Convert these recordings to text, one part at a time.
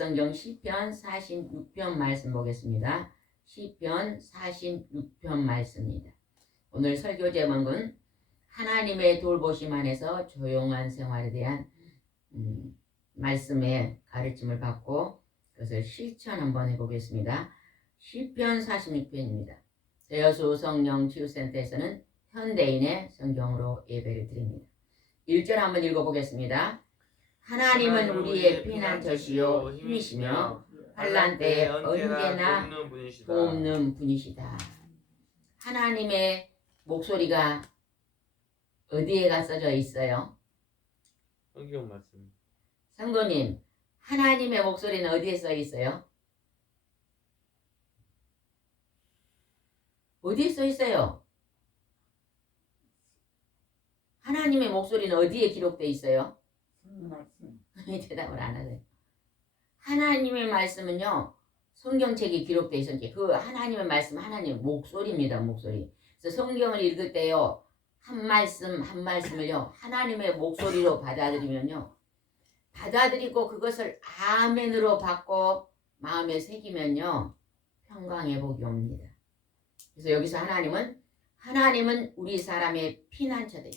성경 시편 46편 말씀 보겠습니다. 시편 46편 말씀입니다. 오늘 설교 제목은 하나님의 돌보심 안에서 조용한 생활에 대한 말씀의 가르침을 받고 그것을 실천 한번 해보겠습니다. 시편 46편입니다. 대여수 성령치유센터에서는 현대인의 성경으로 예배를 드립니다. 1절 한번 읽어보겠습니다. 하나님은 우리의 피난처시요 힘이시며 환난 때에 언제나 돕는 분이시다. 하나님의 목소리가 어디에가 써져 있어요? 성경 말씀. 성도님, 하나님의 목소리는 어디에 써 있어요? 어디에 써 있어요? 하나님의 목소리는 어디에 기록되어 있어요? 대답을 안 하세요. 하나님의 말씀은요, 성경책에 기록되어 있었지. 그 하나님의 말씀, 하나님의 목소리입니다. 목소리. 그래서 성경을 읽을 때요, 한 말씀 한 말씀을요, 하나님의 목소리로 받아들이면요, 받아들이고 그것을 아멘으로 받고 마음에 새기면요, 평강의 복이 옵니다. 그래서 여기서 하나님은 우리 사람의 피난처다.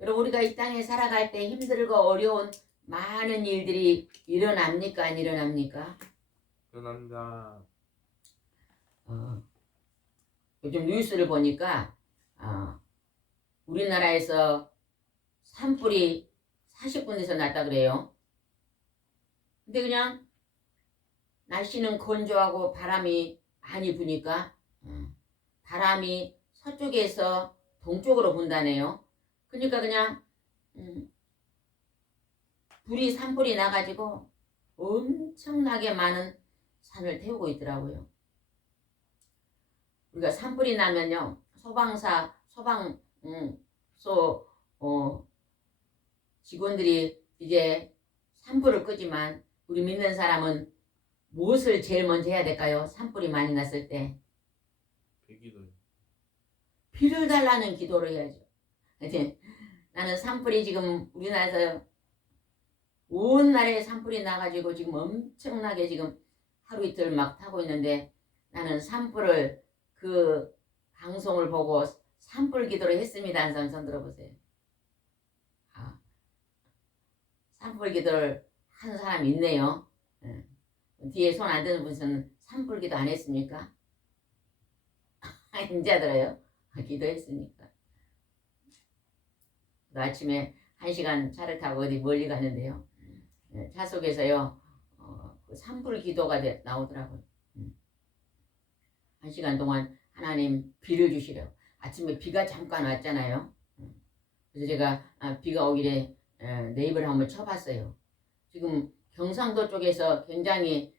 여러분, 우리가 이 땅에 살아갈 때 힘들고 어려운 많은 일들이 일어납니까? 안 일어납니까? 일어납니다. 요즘 뉴스를 보니까 우리나라에서 산불이 40군데서 났다 그래요. 근데 그냥 날씨는 건조하고 바람이 많이 부니까 바람이 서쪽에서 동쪽으로 분다네요. 그러니까 그냥 산불이 나가지고 엄청나게 많은 산을 태우고 있더라고요. 우리가 산불이 나면요, 소방서 직원들이 이제 산불을 끄지만 우리 믿는 사람은 무엇을 제일 먼저 해야 될까요? 산불이 많이 났을 때 기도. 비를 달라는 기도를 해야죠. 나는 산불이 지금 우리나라에서 온 나라에 산불이 나가지고 지금 엄청나게 지금 하루 이틀 막 타고 있는데, 나는 산불을 그 방송을 보고 산불 기도를 했습니다. 한 사람 손 들어보세요. 산불 기도를 한 사람 있네요. 뒤에 손 안 드는 분은 산불 기도 안 했습니까? 인자 들어요. 기도했으니까. 아침에 1시간 차를 타고 어디 멀리 가는데요, 차 속에서요, 그 산불 기도가 나오더라고요. 1시간 동안 하나님 비를 주시려고. 아침에 비가 잠깐 왔잖아요. 그래서 제가 비가 오길래 네이버를 한번 쳐봤어요. 지금 경상도 쪽에서 굉장히,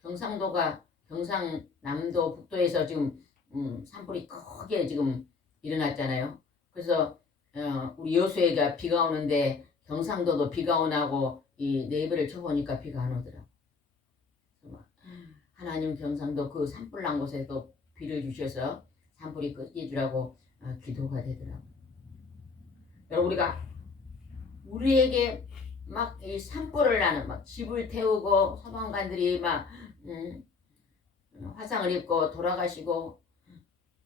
경상남도 북도에서 지금 산불이 크게 지금 일어났잖아요. 그래서 우리 여수에가 비가 오는데 경상도도 비가 오나고 이 네이버를 쳐보니까 비가 안 오더라고. 하나님, 경상도 그 산불 난 곳에도 비를 주셔서 산불이 끄게 주라고 기도가 되더라고. 여러분, 우리에게 막 이 산불을 나는, 막 집을 태우고 소방관들이 막 화상을 입고 돌아가시고,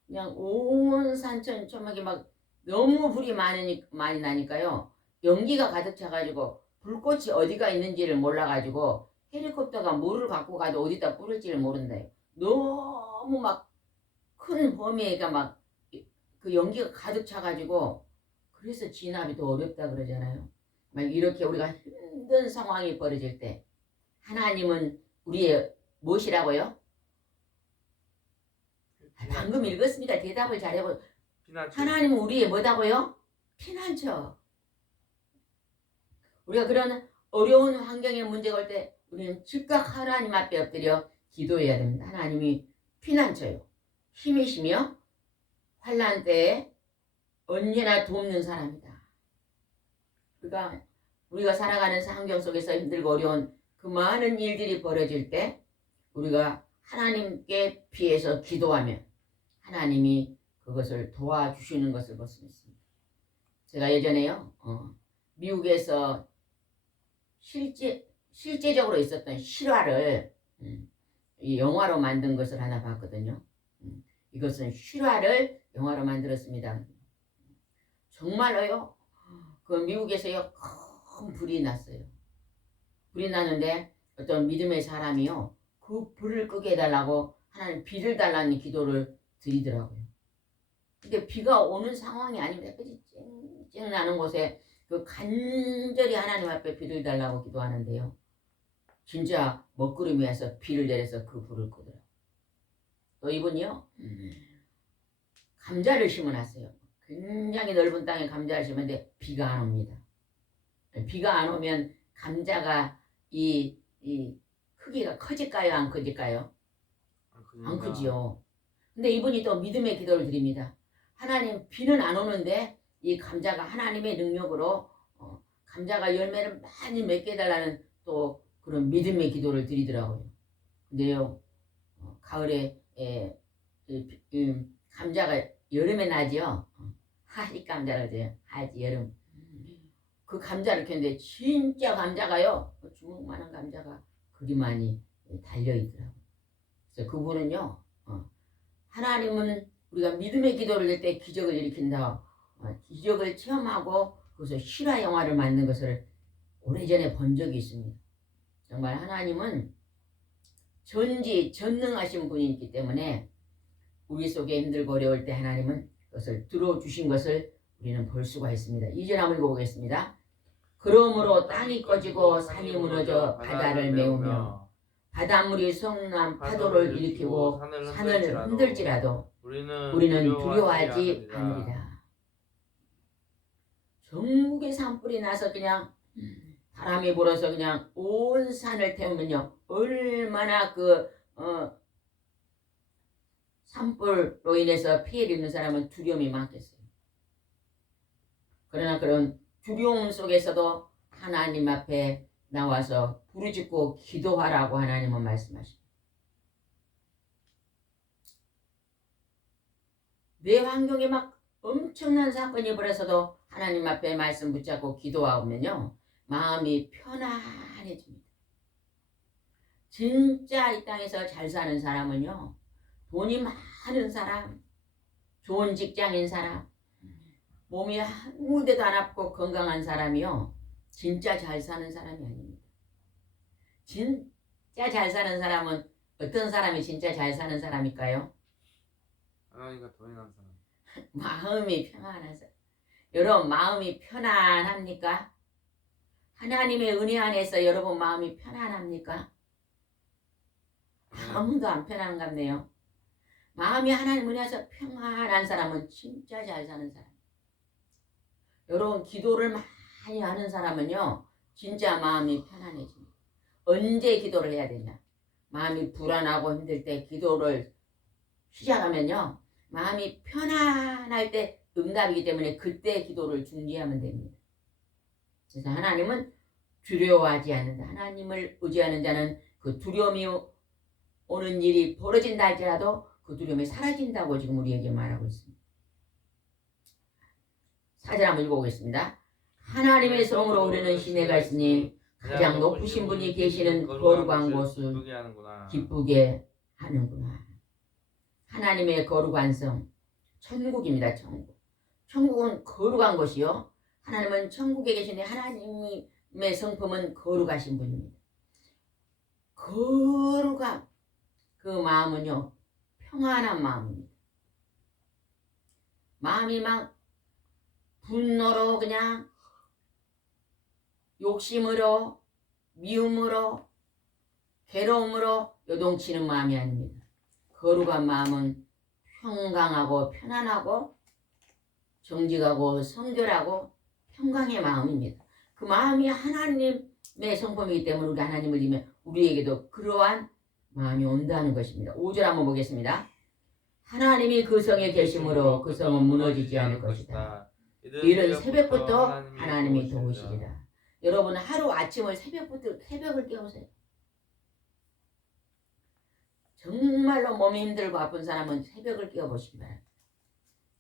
그냥 온 산천 초막이 막 너무 불이 많이 나니까요, 연기가 가득 차가지고 불꽃이 어디가 있는지를 몰라가지고 헬리콥터가 물을 갖고 가도 어디다 뿌릴지를 모른대요. 너무 막 큰 범위가 막 그 연기가 가득 차가지고, 그래서 진압이 더 어렵다 그러잖아요. 막 이렇게 우리가 힘든 상황이 벌어질 때 하나님은 우리의 무엇이라고요? 방금 읽었습니다. 대답을 잘해보. 하나님은 우리의 뭐다고요? 피난처. 우리가 그런 어려운 환경에 문제가 올 때 우리는 즉각 하나님 앞에 엎드려 기도해야 됩니다. 하나님이 피난처요, 힘이시며 환난 때에 언제나 돕는 사람이다. 그러니까 우리가 살아가는 환경 속에서 힘들고 어려운 그 많은 일들이 벌어질 때 우리가 하나님께 피해서 기도하면 하나님이 그것을 도와주시는 것을 볼 수 있습니다. 제가 예전에요, 미국에서 실제적으로 있었던 실화를 이 영화로 만든 것을 하나 봤거든요. 이것은 실화를 영화로 만들었습니다. 정말로요. 그 미국에서요 큰 불이 났어요. 불이 났는데 어떤 믿음의 사람이요 그 불을 끄게 해달라고 하나님 비를 달라는 기도를 드리더라고요. 근데 비가 오는 상황이 아닙니다. 그지 쨍쨍 나는 곳에 그 간절히 하나님 앞에 비를 달라고 기도하는데요. 진짜 먹구름이 와서 비를 내려서 그 불을 끄더라고요. 또 이분이요 감자를 심어놨어요. 굉장히 넓은 땅에 감자를 심었는데 비가 안 옵니다. 비가 안 오면 감자가 이 크기가 커질까요? 안 커질까요? 안 크지요. 근데 이분이 또 믿음의 기도를 드립니다. 하나님 비는 안 오는데 이 감자가 하나님의 능력으로 감자가 열매를 많이 맺게 해달라는 또 그런 믿음의 기도를 드리더라고요. 근데요 가을에 감자가 여름에 나지요. 하지 감자를 돼요. 하지 여름. 그 감자를 켰는데 진짜 감자가요. 주먹만한 감자가 그리 많이 달려있더라고요. 그래서 그분은요. 하나님은 우리가 믿음의 기도를 낼 때 기적을 일으킨다. 기적을 체험하고 그것을 실화 영화를 만든 것을 오래전에 본 적이 있습니다. 정말 하나님은 전능하신 분이기 때문에 우리 속에 힘들고 어려울 때 하나님은 그것을 들어주신 것을 우리는 볼 수가 있습니다. 2절 한번 읽어보겠습니다. 그러므로 땅이 꺼지고 산이 무너져 바다를 메우며 바닷물이 성난 파도를 일으키고 산을 흔들지라도 우리는 두려워하지 않으리라. 전국에 산불이 나서 그냥 바람이 불어서 그냥 온 산을 태우면요 얼마나 산불로 인해서 피해를 입는 사람은 두려움이 많겠어요. 그러나 그런 두려움 속에서도 하나님 앞에 나와서 부르짖고 기도하라고 하나님은 말씀하십니다. 내 환경에 막 엄청난 사건이 벌어서도 하나님 앞에 말씀 붙잡고 기도하면요 마음이 편안해집니다. 진짜 이 땅에서 잘 사는 사람은요 돈이 많은 사람, 좋은 직장인 사람, 몸이 한 군데도 안 아프고 건강한 사람이요 진짜 잘 사는 사람이 아닙니다. 진짜 잘 사는 사람은 어떤 사람이 진짜 잘 사는 사람일까요? 하나님과 동행한 사람. 마음이 평안한 사람. 여러분 마음이 편안합니까? 하나님의 은혜 안에서 여러분 마음이 편안합니까? 아무도 안 편안한 것 같네요. 마음이 하나님 은혜에서 평안한 사람은 진짜 잘 사는 사람. 여러분 기도를 많이 하는 사람은요 진짜 마음이 편안해집니다. 언제 기도를 해야 되냐? 마음이 불안하고 힘들 때 기도를 시작하면요 마음이 편안할 때 응답이기 때문에 그때 기도를 중지하면 됩니다. 그래서 하나님은 두려워하지 않는다. 하나님을 의지하는 자는 그 두려움이 오는 일이 벌어진다 할지라도 그 두려움이 사라진다고 지금 우리에게 말하고 있습니다. 4절 한번 읽어보겠습니다. 하나님의 성으로 우리는 시내가 있으니 가장 높으신 분이 계시는 거룩한 곳을 기쁘게 하는구나. 하나님의 거룩한 성, 천국입니다. 천국. 천국은 거룩한 곳이요. 하나님은 천국에 계시는데 하나님의 성품은 거룩하신 분입니다. 거룩한 그 마음은요. 평안한 마음입니다. 마음이 막 분노로 그냥 욕심으로 미움으로 괴로움으로 요동치는 마음이 아닙니다. 거룩한 마음은 평강하고 편안하고 정직하고 성결하고 평강의 마음입니다. 그 마음이 하나님의 성품이기 때문에 우리 하나님을 믿으면 우리에게도 그러한 마음이 온다는 것입니다. 5절 한번 보겠습니다. 하나님이 그 성에 계심으로 그 성은 무너지지 않을 것이다. 이른 새벽부터 하나님이 도우시리라. 여러분 하루 아침을 새벽을 깨우세요. 정말로 몸이 힘들고 아픈 사람은 새벽을 깨워보시기 바랍니다.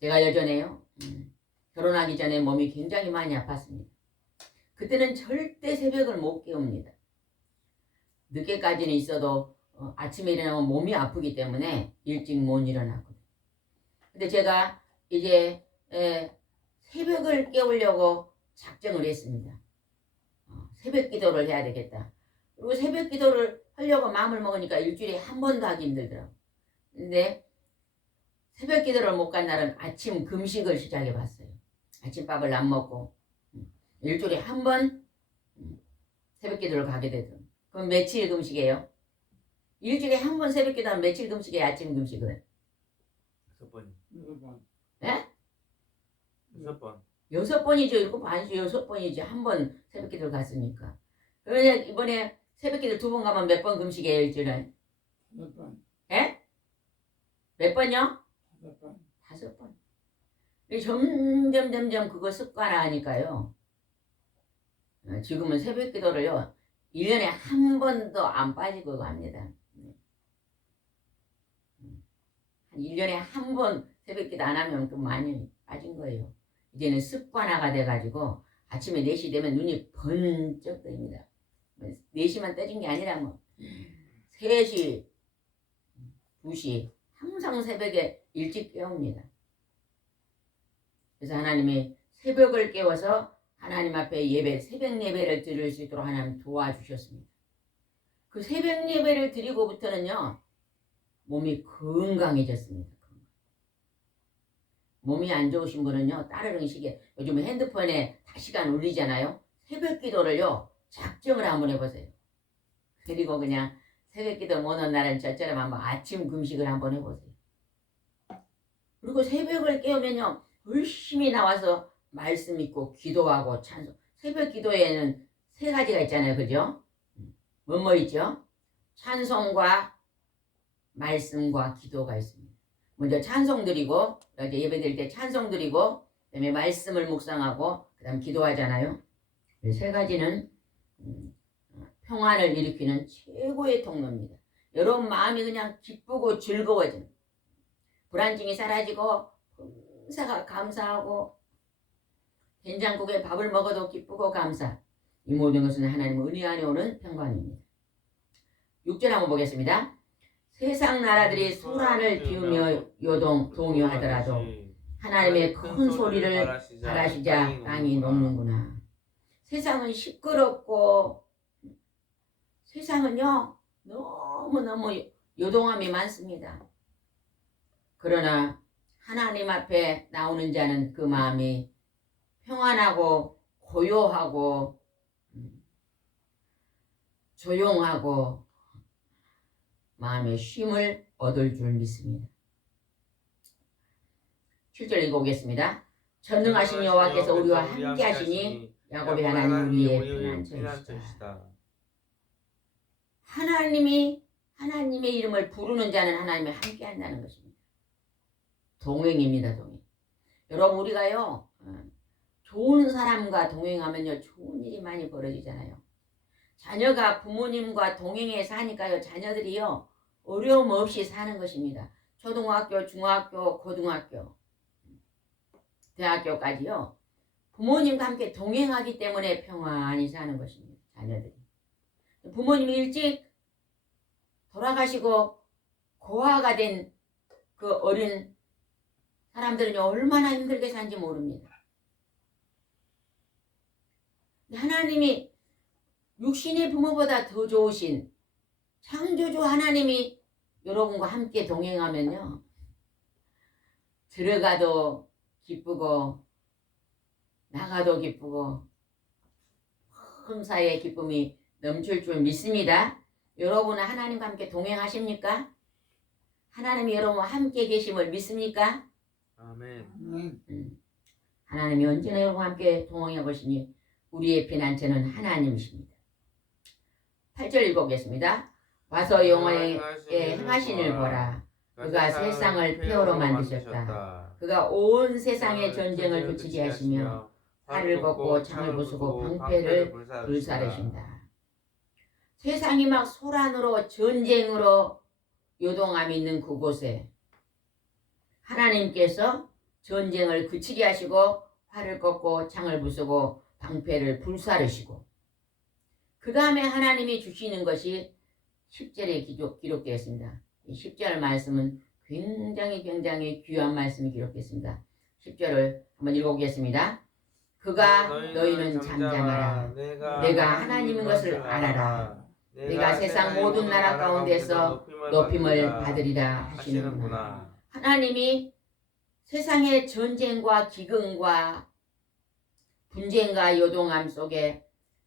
제가 예전에요 결혼하기 전에 몸이 굉장히 많이 아팠습니다. 그때는 절대 새벽을 못 깨웁니다. 늦게까지는 있어도 아침에 일어나면 몸이 아프기 때문에 일찍 못 일어나거든. 근데 제가 이제 새벽을 깨우려고 작정을 했습니다. 새벽 기도를 해야 되겠다. 그리고 새벽 기도를 하려고 마음을 먹으니까 일주일에 한 번도 하기 힘들더라고. 근데 새벽 기도를 못 간 날은 아침 금식을 시작해 봤어요. 아침밥을 안 먹고 일주일에 한 번 새벽 기도를 가게 되더라고요. 그럼 며칠 금식이에요? 일주일에 한 번 새벽 기도하면 며칠 금식이에요? 아침 금식은? 6번. 예? 6번. 6번이죠. 7번 아니죠. 6번이죠. 한 번 새벽 기도를 갔으니까. 그러면 이번에 새벽 기도 2번 가면 몇 번 금식이에요? 일주일에? 5번. 예? 몇 번요? 5번. 5번. 점점 그거 습관화하니까요. 지금은 새벽 기도를요. 1년에 한 번도 안 빠지고 갑니다. 한 1년에 한 번 새벽 기도 안 하면 좀 많이 빠진 거예요. 이제는 습관화가 돼가지고 아침에 4시 되면 눈이 번쩍 뜨입니다. 4시만 떠진 게 아니라 뭐 3시, 2시 항상 새벽에 일찍 깨웁니다. 그래서 하나님이 새벽을 깨워서 하나님 앞에 예배, 새벽 예배를 드릴 수 있도록 하나님 도와주셨습니다. 그 새벽 예배를 드리고부터는요. 몸이 건강해졌습니다. 몸이 안 좋으신 분은요. 다른 음식에 요즘 핸드폰에 다 시간 올리잖아요. 새벽 기도를요. 작정을 한번 해보세요. 그리고 그냥 새벽 기도 못 오는 날은 저처럼 한번 아침 금식을 한번 해보세요. 그리고 새벽을 깨우면요. 열심히 나와서 말씀 읽고 기도하고 찬송. 새벽 기도에는 3가지가 있잖아요. 그죠? 뭐 있죠? 찬송과 말씀과 기도가 있습니다. 먼저 찬송 드리고 이제 예배 드릴 때 찬송 드리고 그다음에 말씀을 묵상하고 그다음 기도하잖아요. 이 3가지는 평안을 일으키는 최고의 통로입니다. 여러분 마음이 그냥 기쁘고 즐거워지는 불안증이 사라지고 감사가 감사하고 된장국에 밥을 먹어도 기쁘고 감사. 이 모든 것은 하나님의 은혜 안에 오는 평강입니다. 6절 한번 보겠습니다. 세상 나라들이 소란을 피우며 동요하더라도 하나님의 큰 소리를 바라시자 땅이 녹는구나. 세상은 시끄럽고 세상은요 너무너무 요동함이 많습니다. 그러나 하나님 앞에 나오는 자는 그 마음이 평안하고 고요하고 조용하고 마음의 쉼을 얻을 줄 믿습니다. 7절 읽어보겠습니다. 전능하신 여호와께서 우리와 함께 하시니 야곱의 하나님 우리의 피난처이시다. 하나님의 이름을 부르는 자는 하나님이 함께 한다는 것입니다. 동행입니다. 동행. 여러분 우리가요 좋은 사람과 동행하면요 좋은 일이 많이 벌어지잖아요. 자녀가 부모님과 동행해 사니까요 자녀들이요 어려움 없이 사는 것입니다. 초등학교, 중학교, 고등학교, 대학교까지요 부모님과 함께 동행하기 때문에 평안히 사는 것입니다. 자녀들이. 부모님이 일찍 돌아가시고 고아가 된 그 어린 사람들은요 얼마나 힘들게 사는지 모릅니다. 하나님이 육신의 부모보다 더 좋으신 창조주 하나님이 여러분과 함께 동행하면요 들어가도 기쁘고 나가도 기쁘고 흥사의 기쁨이 넘칠 줄 믿습니다. 여러분은 하나님과 함께 동행하십니까? 하나님이 여러분과 함께 계심을 믿습니까? 아멘. 하나님이 언제나 여러분과 함께 동행해 보시니 우리의 피난처는 하나님이십니다. 8절 읽어보겠습니다. 와서 영원에 행하신 일 보라. 그가 세상을 폐허로 만드셨다. 그가 온 세상의 전쟁을 그치게 하시며 활을 걷고 창을 부수고 방패를 불사르신다. 세상이 막 소란으로 전쟁으로 요동함이 있는 그곳에 하나님께서 전쟁을 그치게 하시고 활을 꺾고 창을 부수고 방패를 불사르시고 그 다음에 하나님이 주시는 것이 10절에 기록되었습니다. 이 10절 말씀은 굉장히 귀한 말씀이 기록됐습니다. 10절을 한번 읽어보겠습니다. 그가 너희는 잠잠하라. 내가 하나님인 것을 알아라. 내가 세상 모든 나라 가운데서 높임을 받으리라 하시는구나. 하나님이 세상의 전쟁과 기근과 분쟁과 요동함 속에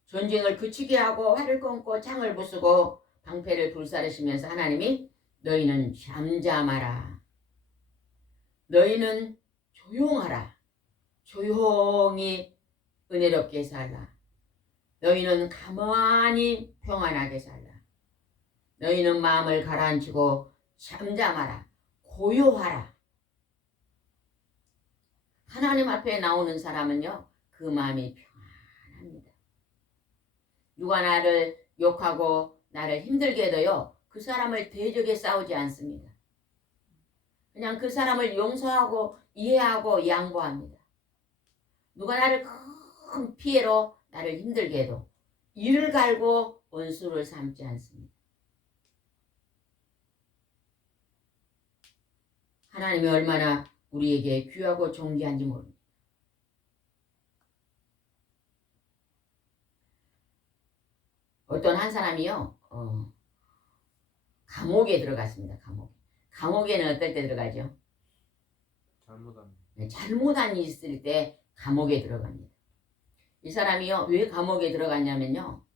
전쟁을 그치게 하고 활을 끊고 창을 부수고 방패를 불사르시면서 하나님이 너희는 잠잠하라. 너희는 조용하라. 조용히 은혜롭게 살라. 너희는 가만히 평안하게 살라. 너희는 마음을 가라앉히고 잠잠하라. 고요하라. 하나님 앞에 나오는 사람은요, 그 마음이 평안합니다. 누가 나를 욕하고 나를 힘들게 해도요, 그 사람을 대적에 싸우지 않습니다. 그냥 그 사람을 용서하고 이해하고 양보합니다. 누가 나를 큰 피해로 나를 힘들게 해도 이를 갈고 원수를 삼지 않습니다. 하나님이 얼마나 우리에게 귀하고 존귀한지 모릅니다. 어떤 한 사람이요, 감옥에 들어갔습니다. 감옥에는 어떨 때 들어가죠? 잘못한 일이 있을 때 감옥에 들어갑니다. 이 사람이요, 왜 감옥에 들어갔냐면요,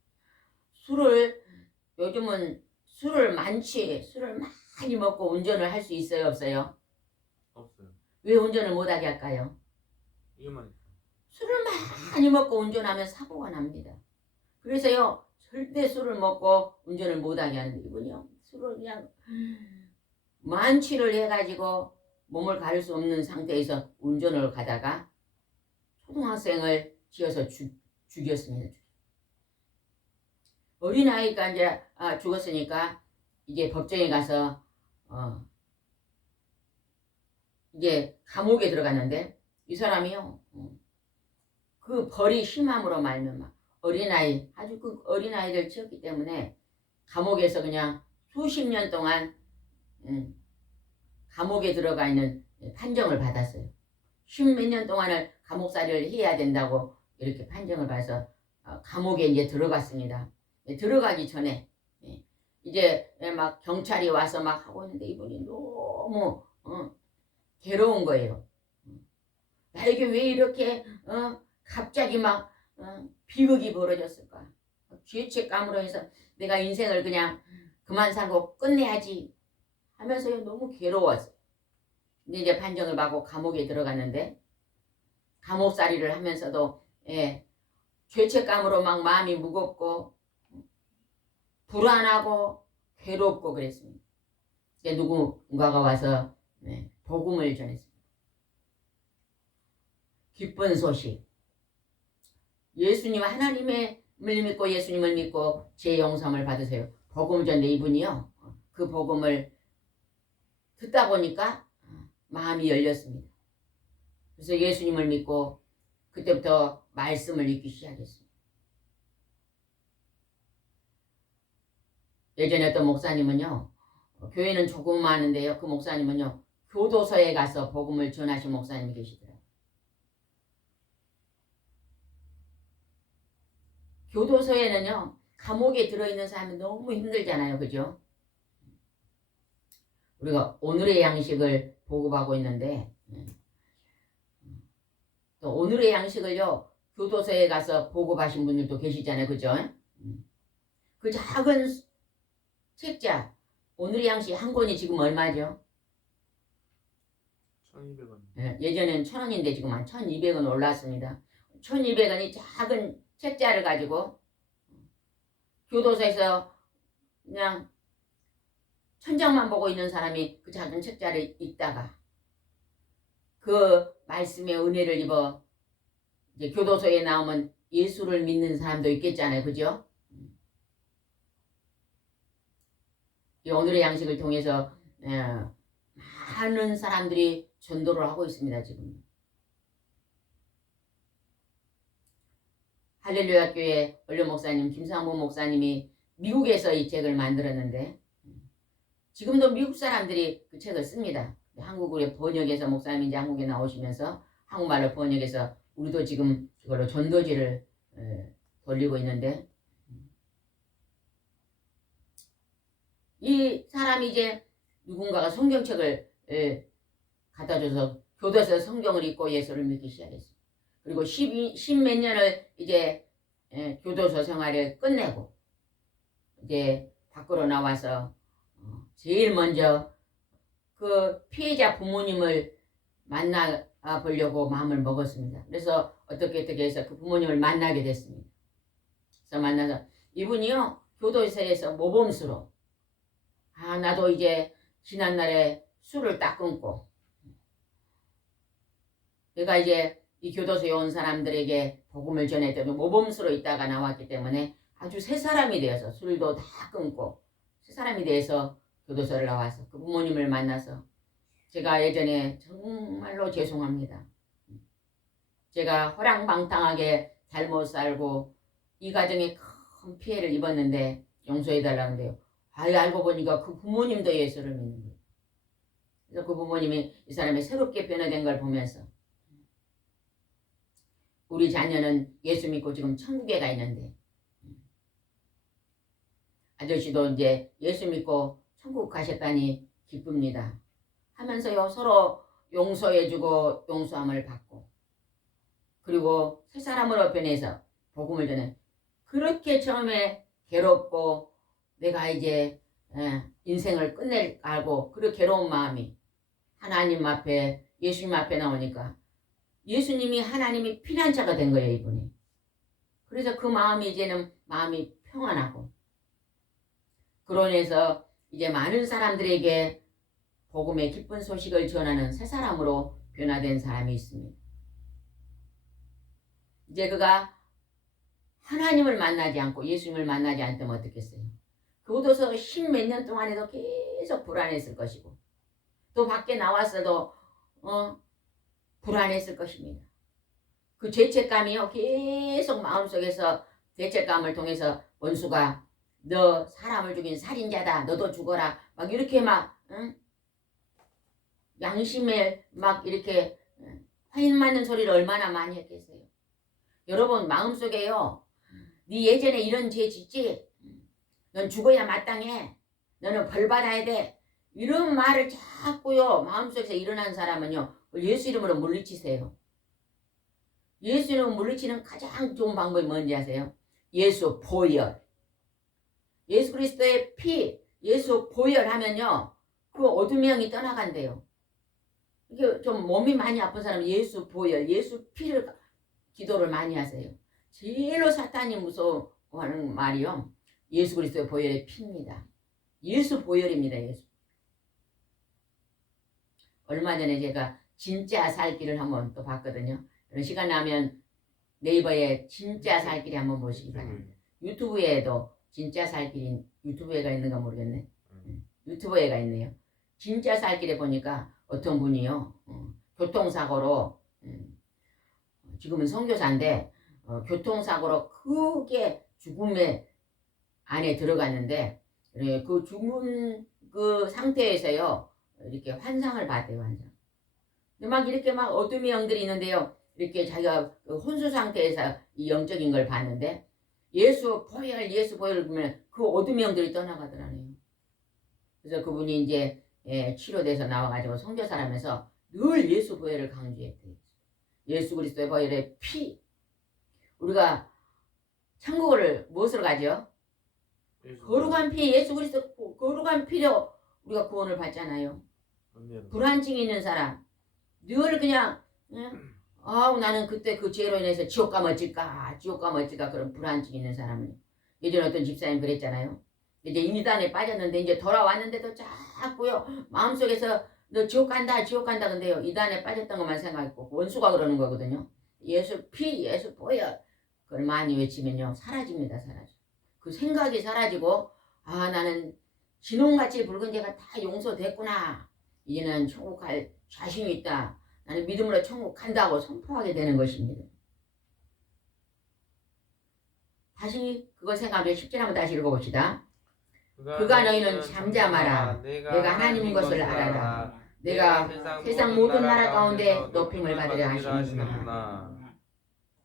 요즘은 술을 많이 먹고 운전을 할 수 있어요, 없어요? 없어요. 왜 운전을 못하게 할까요? 이만 술을 많이 먹고 운전하면 사고가 납니다. 그래서요, 절대 술을 먹고 운전을 못하게 하는 이분이요, 술을 그냥 만취를 해가지고 몸을 가릴 수 없는 상태에서 운전을 가다가 초등학생을 지어서 죽였습니다. 어린아이가 이제 죽었으니까 이제 법정에 가서 이제 감옥에 들어갔는데, 이 사람이요, 그 벌이 심함으로 말미암아 아주 그 어린아이를 치었기 때문에 감옥에서 그냥 수십 년 동안 감옥에 들어가 있는 판정을 받았어요. 십몇 년 동안을 감옥살이를 해야 된다고 이렇게 판정을 받아서 감옥에 이제 들어갔습니다. 들어가기 전에 이제 막 경찰이 와서 막 하고 있는데 이분이 너무 괴로운 거예요. 나에게 왜 이렇게 갑자기 막 비극이 벌어졌을까? 죄책감으로 해서 내가 인생을 그냥 그만 살고 끝내야지 하면서요, 너무 괴로웠어요. 근데 이제 판정을 받고 감옥에 들어갔는데, 감옥살이를 하면서도 죄책감으로 막 마음이 무겁고 불안하고 괴롭고 그랬습니다. 이제 누군가가 와서 복음을 전했습니다. 기쁜 소식. 하나님을 믿고 예수님을 믿고 죄 용서함을 받으세요. 복음 전에 이분이요, 그 복음을 듣다 보니까 마음이 열렸습니다. 그래서 예수님을 믿고 그때부터 말씀을 읽기 시작했습니다. 예전에 어떤 목사님은요, 교회는 조금 많은데요, 그 목사님은요, 교도소에 가서 복음을 전하신 목사님이 계시더라고요. 교도소에는요, 감옥에 들어있는 사람이 너무 힘들잖아요, 그죠? 우리가 오늘의 양식을 보급하고 있는데, 또 오늘의 양식을요, 교도소에 가서 보급하신 분들도 계시잖아요, 그죠? 그 작은 책자 오늘의 양식 한 권이 지금 얼마죠? 1,200원. 예전엔 1,000원인데 지금 한 1,200원 올랐습니다. 1,200원이 작은 책자를 가지고 교도소에서 그냥 천장만 보고 있는 사람이 그 작은 책자를 읽다가 그 말씀의 은혜를 입어 이제 교도소에 나오면 예수를 믿는 사람도 있겠잖아요, 그죠? 이 오늘의 양식을 통해서 많은 사람들이 전도를 하고 있습니다, 지금. 할렐루야 교회 원로 목사님 김상봉 목사님이 미국에서 이 책을 만들었는데 지금도 미국 사람들이 그 책을 씁니다. 한국으로 번역해서 목사님이 이제 한국에 나오시면서 한국말로 번역해서 우리도 지금 그걸로 전도지를 돌리고 있는데 이 사람이 이제 누군가가 성경책을 갖다 줘서 교도소 성경을 읽고 예수를 믿기 시작했어요. 그리고 십몇 년을 이제 교도소 생활을 끝내고 이제 밖으로 나와서 제일 먼저 그 피해자 부모님을 만나 보려고 마음을 먹었습니다. 그래서 어떻게 해서 그 부모님을 만나게 됐습니다. 그래서 만나서 이분이요 교도소에서 모범수로 나도 이제 지난날에 술을 딱 끊고 내가 이제 이 교도소에 온 사람들에게 복음을 전했더니 모범수로 있다가 나왔기 때문에 아주 새 사람이 되어서 술도 다 끊고 새 사람이 되어서 교도소를 나와서 그 부모님을 만나서 제가 예전에 정말로 죄송합니다. 제가 허랑방탕하게 잘못 살고 이 가정에 큰 피해를 입었는데 용서해달라는데요. 알고 보니까 그 부모님도 예수를 믿는 거예요. 그래서 그 부모님이 이 사람이 새롭게 변화된 걸 보면서 우리 자녀는 예수 믿고 지금 천국에 가 있는데 아저씨도 이제 예수 믿고 천국 가셨다니 기쁩니다. 하면서요 서로 용서해주고 용서함을 받고 그리고 새 사람으로 변해서 복음을 전해 그렇게 처음에 괴롭고 내가 이제 인생을 끝낼 알고 그 괴로운 마음이 하나님 앞에 예수님 앞에 나오니까 예수님이 하나님이 피난처가 된 거예요 이분이. 그래서 그 마음이 이제는 마음이 평안하고 그러면서 이제 많은 사람들에게 복음의 기쁜 소식을 전하는 새 사람으로 변화된 사람이 있습니다. 이제 그가 하나님을 만나지 않고 예수님을 만나지 않다면 어떻겠어요? 교도소 십몇 년 동안에도 계속 불안했을 것이고 또 밖에 나왔어도 불안했을 것입니다. 그 죄책감이요 계속 마음속에서 죄책감을 통해서 원수가 너 사람을 죽인 살인자다 너도 죽어라 막 이렇게 막 양심에 막 이렇게 화인 맞는 소리를 얼마나 많이 했겠어요. 여러분 마음속에요 네 예전에 이런 죄 짓지 넌 죽어야 마땅해 너는 벌 받아야 돼 이런 말을 자꾸요 마음속에서 일어난 사람은요 예수 이름으로 물리치세요. 예수 이름으로 물리치는 가장 좋은 방법이 뭔지 아세요? 예수 보혈 예수 그리스도의 피 예수 보혈하면요 그 어둠의 영이 떠나간대요. 이게 좀 몸이 많이 아픈 사람은 예수 보혈 예수 피를 기도를 많이 하세요. 제일로 사탄이 무서워하는 말이요 예수 그리스도의 보혈의 피입니다. 예수 보혈입니다. 예수. 얼마 전에 제가 진짜 살 길을 한번 또 봤거든요. 시간 나면 네이버에 진짜 살 길이 한번 보시기 바랍니다. 유튜브에도 진짜 살 길이 유튜브에가 있는가 모르겠네. 유튜브에가 있네요. 진짜 살 길에 보니까 어떤 분이요 교통사고로 지금은 선교사인데 교통사고로 크게 죽음의 안에 들어갔는데 그 죽은 그 상태에서요 이렇게 환상을 봤대요. 환상. 막 이렇게 막 어둠의 영들이 있는데요. 이렇게 자기가 그 혼수 상태에서 이 영적인 걸 봤는데 예수 보혈을 보면 그 어둠의 영들이 떠나가더라네요. 그래서 그분이 이제 치료돼서 나와가지고 선교사라면서 늘 예수 보혈을 강조했대요. 예수 그리스도의 보혈의 피. 우리가 천국을 무엇으로 가죠? 거룩한 피 예수 그리스도 거룩한 피로 우리가 구원을 받잖아요. 불안증이 있는 사람 늘 그냥 나는 그때 그 죄로 인해서 지옥 가면 어쩔까 그런 불안증이 있는 사람은 예전에 어떤 집사님 그랬잖아요. 이제 이단에 빠졌는데 이제 돌아왔는데도 자꾸요 마음속에서 너 지옥 간다 근데요 이단에 빠졌던 것만 생각했고 원수가 그러는 거거든요. 예수 피 예수 보혈 그걸 많이 외치면요 사라집니다. 그 생각이 사라지고 나는 진홍같이 붉은 죄가 다 용서됐구나. 이제는 천국 갈 자신이 있다. 나는 믿음으로 천국 간다고 선포하게 되는 것입니다. 다시 그걸 생각하면 10절 한번 다시 읽어봅시다. 그가 너희는 잠잠하라. 내가 하나님인 것을 알아라. 내가 세상 모든 나라 가운데 높임을 받으려 하시는구나.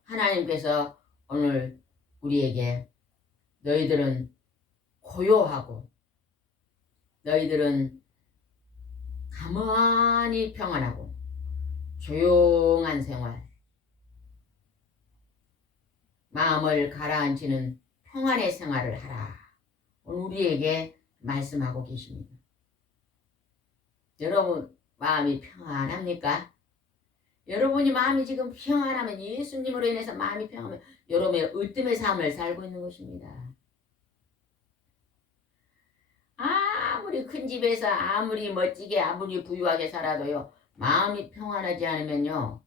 하나님께서 오늘 우리에게 너희들은 고요하고 너희들은 가만히 평안하고 조용한 생활, 마음을 가라앉히는 평안의 생활을 하라. 오늘 우리에게 말씀하고 계십니다. 여러분 마음이 평안합니까? 여러분이 마음이 지금 평안하면 예수님으로 인해서 마음이 평안하면 여러분의 으뜸의 삶을 살고 있는 것입니다. 아무리 큰 집에서 아무리 멋지게 아무리 부유하게 살아도요 마음이 평안하지 않으면요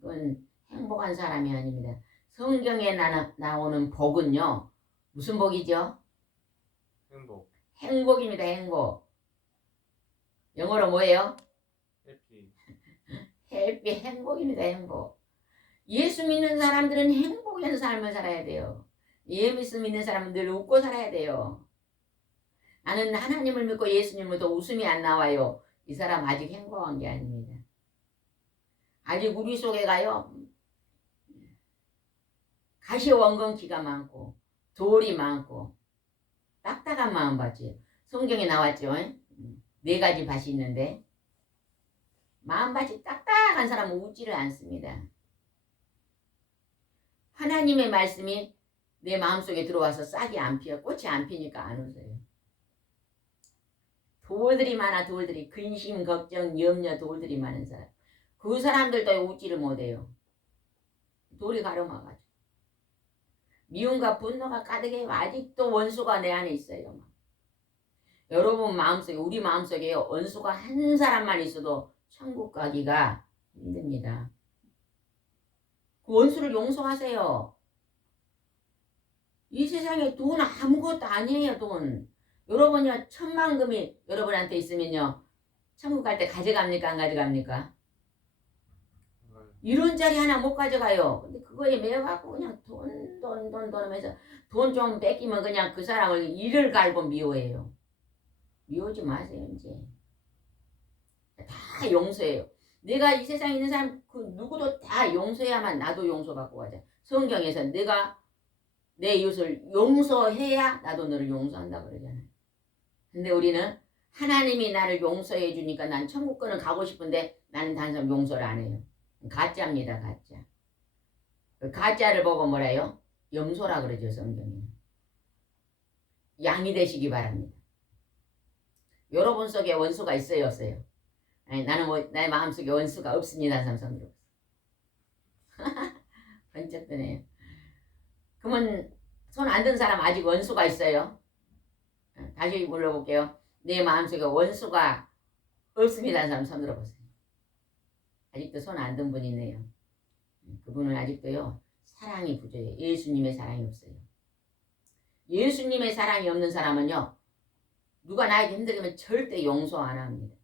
그건 행복한 사람이 아닙니다. 성경에 나오는 복은요 무슨 복이죠? 행복. 행복입니다. 행복. 영어로 뭐예요? 해피. 해피. 행복입니다. 행복. 예수 믿는 사람들은 행복한 삶을 살아야 돼요. 예수 믿는 사람은 늘 웃고 살아야 돼요. 나는 하나님을 믿고 예수님을 믿고 웃음이 안 나와요. 이 사람 아직 행복한 게 아닙니다. 아직 우리 속에 가요 가시원건기가 많고 돌이 많고 딱딱한 마음밭이에요. 성경에 나왔죠. 4가지 밭이 있는데 마음밭이 딱딱한 사람은 웃지를 않습니다. 하나님의 말씀이 내 마음속에 들어와서 싹이 안 피어 꽃이 안 피니까 안 웃어요. 돌들이 많아. 돌들이 근심 걱정 염려 돌들이 많은 사람 그 사람들도 웃지를 못해요. 돌이 가로막아줘. 미움과 분노가 가득해요. 아직도 원수가 내 안에 있어요. 여러분 마음속에 우리 마음속에 원수가 한 사람만 있어도 천국 가기가 힘듭니다. 그 원수를 용서하세요. 이 세상에 돈 아무것도 아니에요. 돈. 여러분이 1000만 금이 여러분한테 있으면요 천국 갈 때 가져갑니까 안 가져갑니까? 1원짜리 하나 못 가져가요. 근데 그거에 매여갖고 그냥 돈 하면서 돈 좀 뺏기면 그냥 그 사람을 이를 갈고 미워해요. 미워하지 마세요. 이제 다 용서해요. 내가 이 세상에 있는 사람 그 누구도 다 용서해야만 나도 용서받고 가자. 성경에서 내가 내 이웃을 용서해야 나도 너를 용서한다 그러잖아요. 근데 우리는 하나님이 나를 용서해 주니까 난 천국권은 가고 싶은데 나는 단순 용서를 안 해요. 가짜입니다. 가짜. 그 가짜를 보고 뭐라요? 염소라 그러죠. 성경에. 양이 되시기 바랍니다. 여러분 속에 원수가 있어요? 없어요? 아니, 나는 내 마음속에 원수가 없습니다. 삼성으로. 번쩍 드네요. 그러면 손 안 든 사람 아직 원수가 있어요? 다시 물어볼게요. 내 마음속에 원수가 없습니다. 사람 손 들어보세요. 아직도 손 안 든 분이 있네요. 그분은 아직도요 사랑이 부족해요. 예수님의 사랑이 없어요. 예수님의 사랑이 없는 사람은요 누가 나에게 힘들면 절대 용서 안 합니다.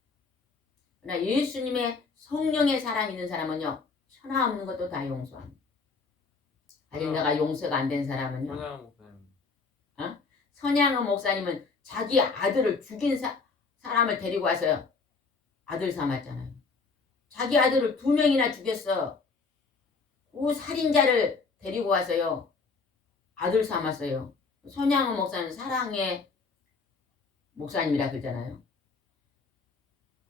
그러나 예수님의 성령의 사랑이 있는 사람은요 천하 없는 것도 다 용서합니다. 아직 내가 용서가 안 된 사람은요 선양한 목사님. 선양한 목사님은 자기 아들을 죽인 사람을 데리고 와서 아들 삼았잖아요. 자기 아들을 2명이나 죽였어. 그 살인자를 데리고 와서요 아들 삼았어요. 선양한 목사는 사랑의 목사님이라 그러잖아요.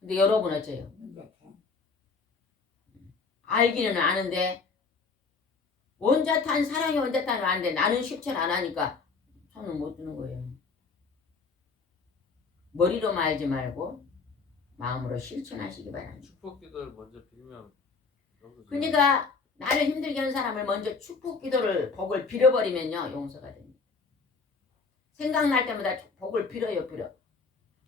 근데 여러분 어째요? 알기는 아는데 원자탄 사랑의 원자탄을 아는데 나는 실천 안 하니까 손을 못 드는 거예요. 머리로 말지 말고 마음으로 실천하시기 바랍니다. 축복 기도를 먼저 빌면 그러니까 나를 힘들게 하는 사람을 먼저 축복 기도를 복을 빌어버리면요 용서가 됩니다. 생각날 때마다 복을 빌어요. 빌어.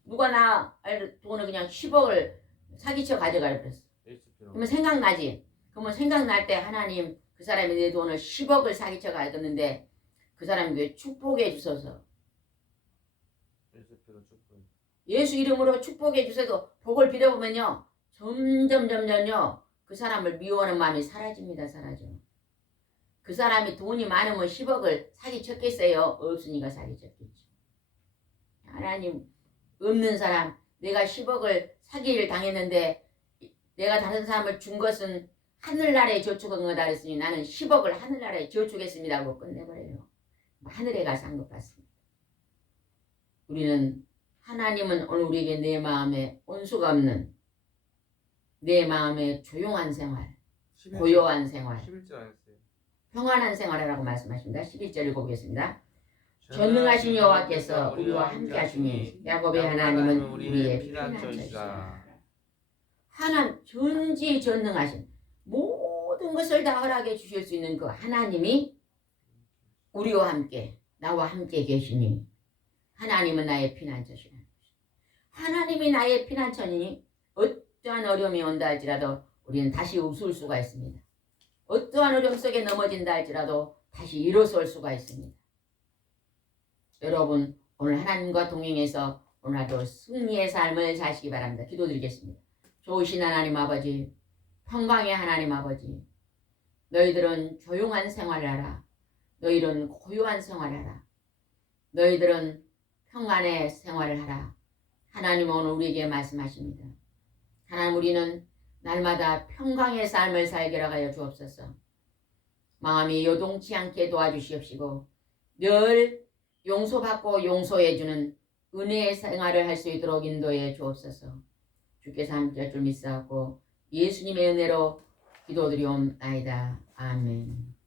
누가 나 돈을 그냥 10억을 사기쳐 가져가려 그랬어. 그러면 생각나지. 그러면 생각날 때 하나님 그 사람이 내 돈을 10억을 사기쳐 가졌는데 그 사람이 왜 축복해 주셔서 예수 이름으로 축복해 주셔도 복을 빌어보면요 점점요 그 사람을 미워하는 마음이 사라집니다. 사라져. 그 사람이 돈이 많으면 10억을 사기쳤겠어요? 없으니까 사기쳤겠죠. 하나님 없는 사람, 내가 10억을 사기를 당했는데 내가 다른 사람을 준 것은 하늘나라에 저축한 거다 그랬으니 나는 10억을 하늘나라에 저축했습니다 하고 끝내버려요. 하늘에 가서 한 것 같습니다. 우리는 하나님은 오늘 우리에게 내 마음에 온수가 없는 내 마음에 조용한 생활, 고요한 생활, 11절 안 했어요. 평안한 생활이라고 말씀하십니다. 11절 읽어보겠습니다. 전능하신 여호와께서 우리와 함께 하시니 야곱의 하나님은 우리의 피난처시다. 하나님 전지전능하신 모든 것을 다 허락해 주실 수 있는 그 하나님이 우리와 함께 나와 함께 계시니 하나님은 나의 피난처시라. 하나님이 나의 피난처니 어떠한 어려움이 온다 할지라도 우리는 다시 웃을 수가 있습니다. 어떠한 어려움 속에 넘어진다 할지라도 다시 일어설 수가 있습니다. 여러분 오늘 하나님과 동행해서 오늘도 승리의 삶을 사시기 바랍니다. 기도드리겠습니다. 좋으신 하나님 아버지, 평강의 하나님 아버지, 너희들은 조용한 생활을 하라. 너희들은 고요한 생활을 하라. 너희들은 평안의 생활을 하라. 하나님은 오늘 우리에게 말씀하십니다. 하나님 우리는 날마다 평강의 삶을 살게 하여 주옵소서. 마음이 요동치 않게 도와주시옵시고 늘 용서받고 용서해주는 은혜의 생활을 할 수 있도록 인도해 주옵소서. 주께서 함께 할 줄 믿사옵고 예수님의 은혜로 기도드리옵나이다. 아멘.